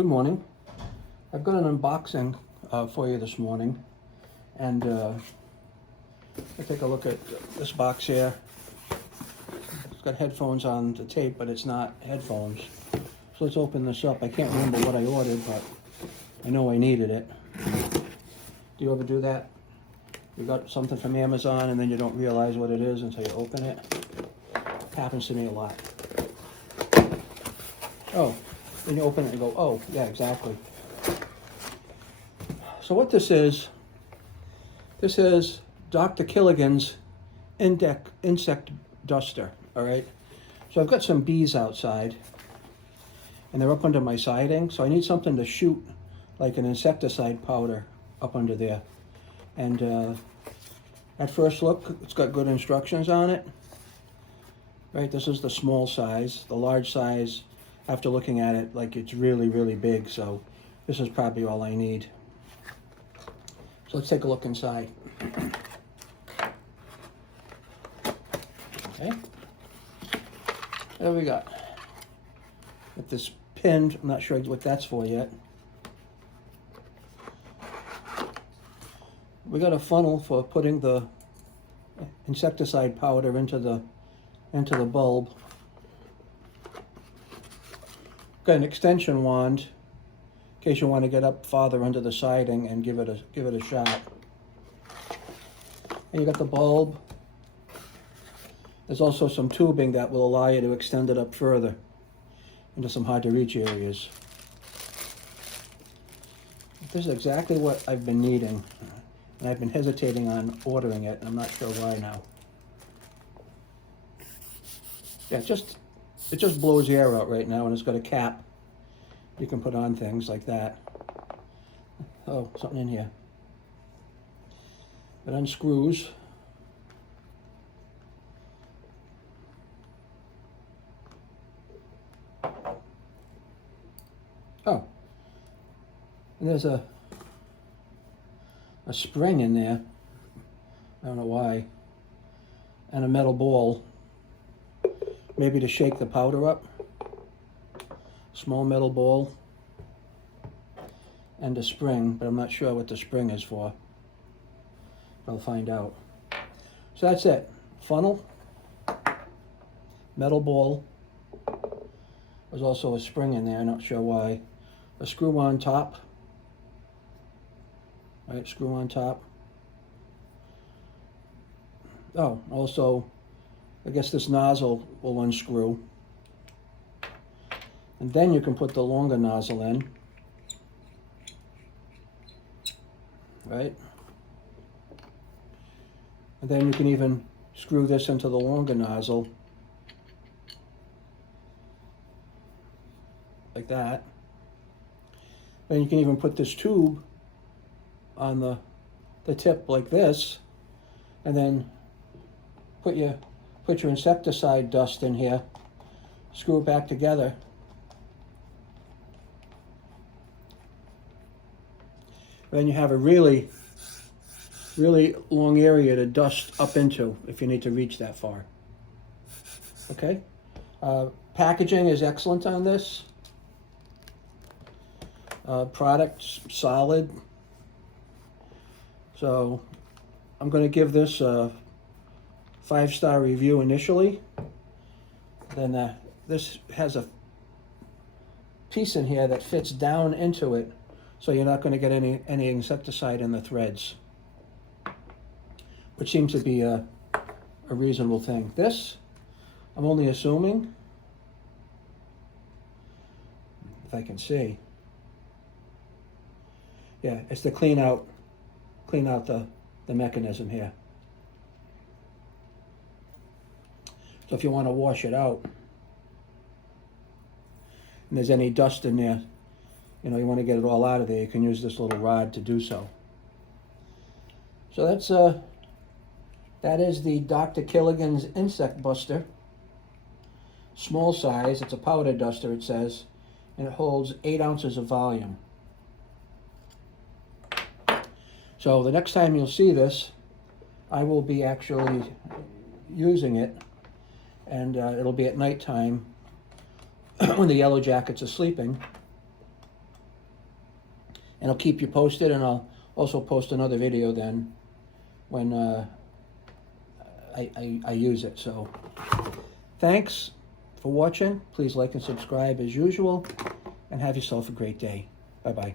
Good morning. I've got an unboxing for you this morning, and I take a look at this box here. It's got headphones on the tape, but it's not headphones. So let's open this up. I can't remember what I ordered, but I know I needed it. Do you ever do that? You got something from Amazon and then you don't realize what it is until you open it? It happens to me a lot. Oh, then you open it and go, oh, yeah, exactly. So what this is Dr. Killigan's insect duster, all right? So I've got some bees outside, and they're up under my siding, so I need something to shoot like an insecticide powder up under there. And at first look, it's got good instructions on it, right? This is the small size. The large size, after looking at it, like it's really, really big, so this is probably all I need. So let's take a look inside. Okay. There we got. Got this pinned. I'm not sure what that's for yet. We got a funnel for putting the insecticide powder into the bulb. Got an extension wand in case you want to get up farther under the siding and give it a shot. And you got the bulb. There's also some tubing that will allow you to extend it up further into some hard to reach areas. This is exactly what I've been needing, and I've been hesitating on ordering it, and I'm not sure why now. Yeah, it just blows air out right now, and it's got a cap you can put on things like that. Oh, something in here. It unscrews. Oh, and there's a spring in there. I don't know why. And a metal ball, maybe to shake the powder up. Small metal ball and a spring, but I'm not sure what the spring is for. I'll find out. So that's it. Funnel, metal ball. There's also a spring in there, not sure why. A screw on top. Right, screw on top. Oh, also, I guess this nozzle will unscrew. And then you can put the longer nozzle in. Right? And then you can even screw this into the longer nozzle. Like that. Then you can even put this tube on the tip like this, and then put your insecticide dust in here, screw it back together. Then you have a really, really long area to dust up into if you need to reach that far. Okay? Packaging is excellent on this. Product's solid. So I'm going to give this a 5-star review initially. Then this has a piece in here that fits down into it, so you're not going to get any insecticide in the threads, which seems to be a reasonable thing. This, I'm only assuming, if I can see, yeah, it's to clean out the mechanism here. So if you want to wash it out, and there's any dust in there, you know, you want to get it all out of there, you can use this little rod to do so. So that is the Dr. Killigan's Insect Buster. Small size, it's a powder duster, it says, and it holds 8 ounces of volume. So the next time you'll see this, I will be actually using it, and it'll be at nighttime when the yellow jackets are sleeping. and I'll keep you posted, and I'll also post another video then when I use it. So thanks for watching. Please like and subscribe as usual, and have yourself a great day. Bye-bye.